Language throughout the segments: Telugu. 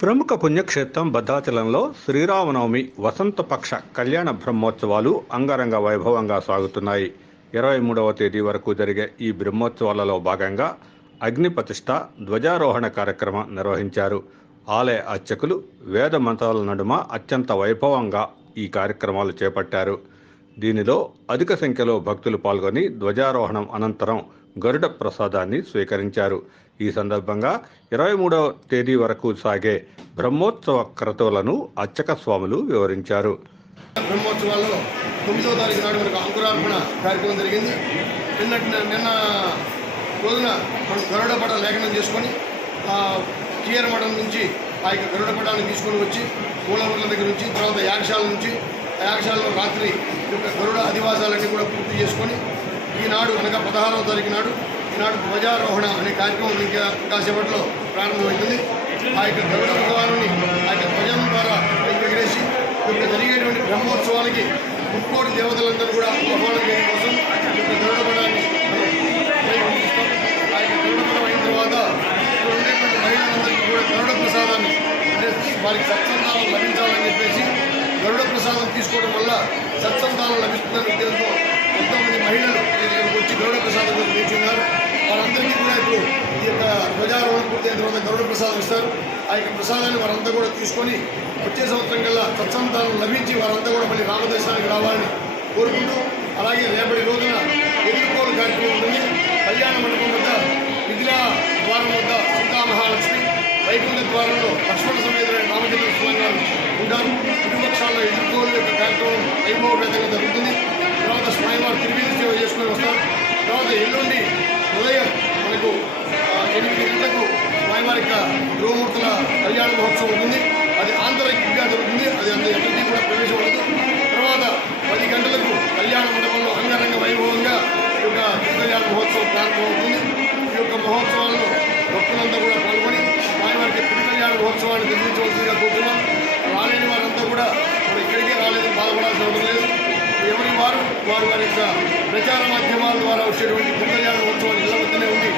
ప్రముఖ పుణ్యక్షేత్రం భద్రాచలంలో శ్రీరామనవమి వసంతపక్ష కళ్యాణ బ్రహ్మోత్సవాలు అంగరంగ వైభవంగా సాగుతున్నాయి. 23వ తేదీ వరకు జరిగే ఈ బ్రహ్మోత్సవాలలో భాగంగా అగ్ని ప్రతిష్ఠ, ధ్వజారోహణ కార్యక్రమం నిర్వహించారు. ఆలయ అర్చకులు వేద మంత్రాల నడుమ అత్యంత వైభవంగా ఈ కార్యక్రమాలు చేపట్టారు. దీనిలో అధిక సంఖ్యలో భక్తులు పాల్గొని ధ్వజారోహణం అనంతరం గరుడ ప్రసాదాన్ని స్వీకరించారు. ఈ సందర్భంగా 23వ తేదీ వరకు సాగే బ్రహ్మోత్సవ క్రతువులను అర్చక స్వాములు వివరించారు. బ్రహ్మోత్సవాల్లో 9వ తారీఖు నాడు వరకు అంకురార్పణ కార్యక్రమం జరిగింది. నిన్న రోజున మనం గరుడ పట లేఖనం చేసుకొని చీర మఠం నుంచి ఆ యొక్క గరుడ పటాన్ని తీసుకొని వచ్చి మూలవర్ల దగ్గర నుంచి తర్వాత యాగశాలలో రాత్రి యొక్క గరుడ అధివాసాలన్నీ కూడా పూర్తి చేసుకొని ఈనాడు అనగా 16వ తారీఖు నాడు ఈనాడు ధ్వజారోహణ అనే కార్యక్రమం ఇంకా కాసేపట్లో ప్రారంభమవుతుంది. ఆ యొక్క గరుడ భగవాను ఆ యొక్క ధ్వజం ద్వారా ఎగరేసి ఇక్కడ జరిగేటువంటి బ్రహ్మోత్సవానికి ముక్కోటి దేవతలందరూ కూడా ఆహ్వానం చేయడం కోసం యొక్క గరుడ పటాన్ని ఆ యొక్క గరుడ పటం అయిన తర్వాత ఇక్కడ ఉండేటువంటి మహిళలందరికీ కూడా గరుడ ప్రసాదాన్ని అంటే వారికి సత్సంతానం లభించాలని చెప్పేసి గరుడ ప్రసాదం తీసుకోవడం వల్ల సత్సంతానం లభిస్తుందని ఉద్దేశంతో ఎంతోమంది మహిళలు ఇక్కడికి వచ్చి గరుడ ప్రసాదం కోసం నిల్చున్నారు. వారందరికీ కూడా ఇప్పుడు ఈ యొక్క ధ్వజారోహణ పూర్తయిన తర్వాత గరుడ ప్రసాదం ఇస్తారు. ఆ యొక్క ప్రసాదాన్ని వారంతా కూడా తీసుకొని వచ్చే సంవత్సరం కల్లా సత్సంతానం లభించి వారంతా కూడా మళ్ళీ రామదర్శనానికి రావాలని కోరుకుంటూ, అలాగే రేపటి రోజున ఎదుర్కోలు కార్యక్రమం ఉంటుంది. కళ్యాణ మండపం వద్ద మిథిలా ద్వారం వద్ద సీతామహాలక్ష్మి, వైకుంఠ ద్వారంలో లక్ష్మణ సమేతుడైన రామచంద్ర స్వామి గారు ఉంటారు. ఇరుపక్షాల్లో ఎదుర్కోలు యొక్క కార్యక్రమం వైభవపేతంగా జరుగుతుంది. తర్వాత స్వామివారు తిరిగి సేవ చేసుకొని వస్తారు. తర్వాత ఎల్లుండి ఉదయం మనకు 8 గంటలకు స్వామివారి యొక్క గృహమూర్తుల కళ్యాణ మహోత్సవం ఉంటుంది. అది ఆంతరికంగా జరుగుతుంది. అది ఎక్కడికి కూడా ప్రవేశం ఉండదు. తర్వాత 10 గంటలకు కళ్యాణ మండపంలో అంగరంగ వైభవంగా ఈ యొక్క కళ్యాణ మహోత్సవం ప్రారంభమవుతుంది. ఈ యొక్క మహోత్సవాల్లో భక్తులంతా కూడా పాల్గొని స్వామివారికి కళ్యాణ మహోత్సవాన్ని నిర్మించవలసిందిగా కోరుతున్నాం. రాలేని వారంతా కూడా మనం ఇక్కడికే రాలేదని బాధపడాల్సిన అవసరం లేదు. ఎవరి వారు వారి యొక్క ప్రచార మాధ్యమాల ద్వారా వచ్చేటువంటి కళ్యాణ మహోత్సవాలు ఇళ్ల వద్దనే ఉండి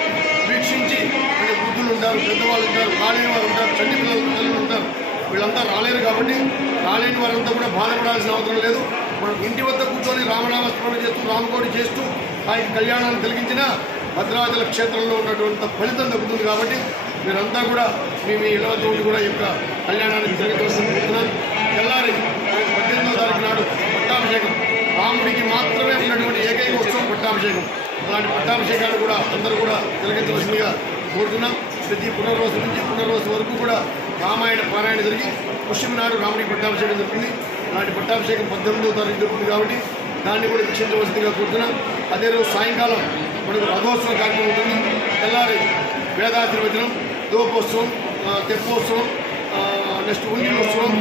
వీక్షించి అంటే వృద్ధులు ఉంటారు, పెద్దవాళ్ళు ఉంటారు, రాలేని వారు ఉంటారు, చంటి పిల్లలు ఉంటారు. వీళ్ళంతా రాలేరు కాబట్టి రాలేని వారంతా కూడా బాధపడాల్సిన అవసరం లేదు. మనం ఇంటి వద్ద కూర్చొని రామనామస్మరణ చేస్తూ రామకోటి చేస్తూ ఆ యొక్క కళ్యాణాన్ని కలిగించిన భద్రాచల క్షేత్రంలో ఉన్నటువంటి ఫలితం దక్కుతుంది. కాబట్టి మీరంతా కూడా మీ ఇళ్ల వద్ద ఉండి కూడా ఈ యొక్క కళ్యాణాన్ని జరిగించవలసింది కోరుతున్నాను. తెల్లారి 18వ తారీఖు నాడు పట్టాభిషేకం, రాముడికి మాత్రమే ఉన్నటువంటి ఏకైక ఉత్సవం పట్టాభిషేకం. అలాంటి పట్టాభిషేకాన్ని కూడా అందరూ కూడా జరిగించవలసిందిగా కోరుతున్నాం. ప్రతి పునర్వసు నుంచి పునర్వసు వరకు కూడా రామాయణ పారాయణ జరిగి పుష్యమి నాడు రాముడికి పట్టాభిషేకం జరుగుతుంది. అలాంటి పట్టాభిషేకం 18వ తారీఖు జరుగుతుంది కాబట్టి దాన్ని కూడా వీక్షించవలసిందిగా కోరుతున్నాం. అదే రోజు సాయంకాలం మనకు రథోత్సవం కార్యక్రమం ఉంటుంది. తెల్లారి వేదాశీర్వచనం, దోపోత్సవం, తెప్పోత్సవం, నెక్స్ట్ ఉంగిలోత్సవం,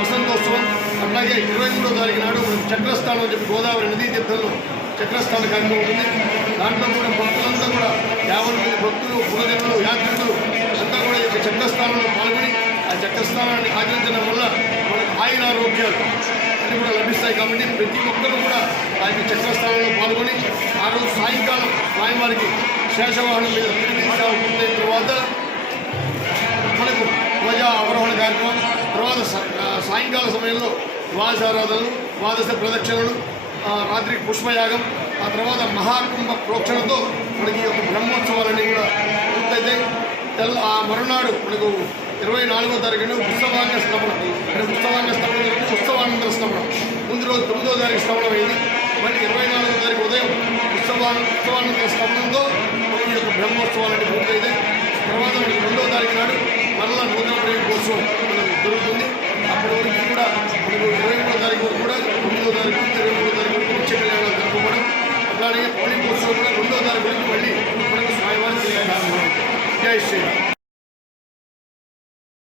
వసంతోత్సవం, అట్లాగే 23వ తారీఖు నాడు మనకు చక్రస్థానం అని చెప్పి గోదావరి నదీ తీర్థంలో చక్రస్థాన కార్యక్రమం ఉంటుంది. దాంట్లో కూడా భక్తులంతా కూడా 50 మంది భక్తులు, పునజనులు, యాత్రికులు అంతా కూడా ఈ యొక్క చక్రస్థానంలో పాల్గొని ఆ చక్రస్థానాన్ని ఆచరించడం వల్ల మనకు ఆయురారోగ్యాలు అన్నీ కూడా లభిస్తాయి. కాబట్టి ప్రతి ఒక్కరు కూడా ఆ యొక్క చక్రస్థానంలో పాల్గొని ఆ రోజు సాయంకాలం స్వామివారికి శేషవాహనం మీద తిరిగి పూర్తయిన తర్వాత మనకు ధ్వజ అవరోహణ కార్యక్రమం, తర్వాత సాయంకాల సమయంలో ద్వాదశారాధనలు, ద్వాదశ ప్రదక్షిణలు, రాత్రికి పుష్పయాగం, ఆ తర్వాత మహాకుంభ ప్రోక్షణతో మనకి ఈ యొక్క బ్రహ్మోత్సవాలన్నీ కూడా పూర్తయితాయి. ఆ మరునాడు మనకు 24వ తారీఖున ఉత్సవాంగ స్థాపనం, అంటే ఉత్సవాంగ స్థాపన ఉత్సవానంతర స్థాపనం. ముందు రోజు 9వ తారీఖు స్థాపనం అయింది. మళ్ళీ 24వ తారీఖు ఉదయం ఉత్సవానంతర స్థాపనంతో మనకి ఈ యొక్క బ్రహ్మోత్సవాలన్నీ పూర్తయితాయి. తర్వాత మనకి 2వ తారీఖు నాడు మరలా నూతన ప్రయోగోత్సవం మనకు జరుగుతుంది. అప్పటి వరకు కూడా మనకు 23వ తారీఖు వరకు కూడా 9వ తారీఖు 23వ తారీఖు వరకు నిత్య కళ్యాణాలు జరుపుకోవడం. అట్లాగే పోలింగ్ కోసం కూడా 2వ తారీఖు వరకు మళ్ళీ మనకు స్వామివారి జై శ్రీరామ్.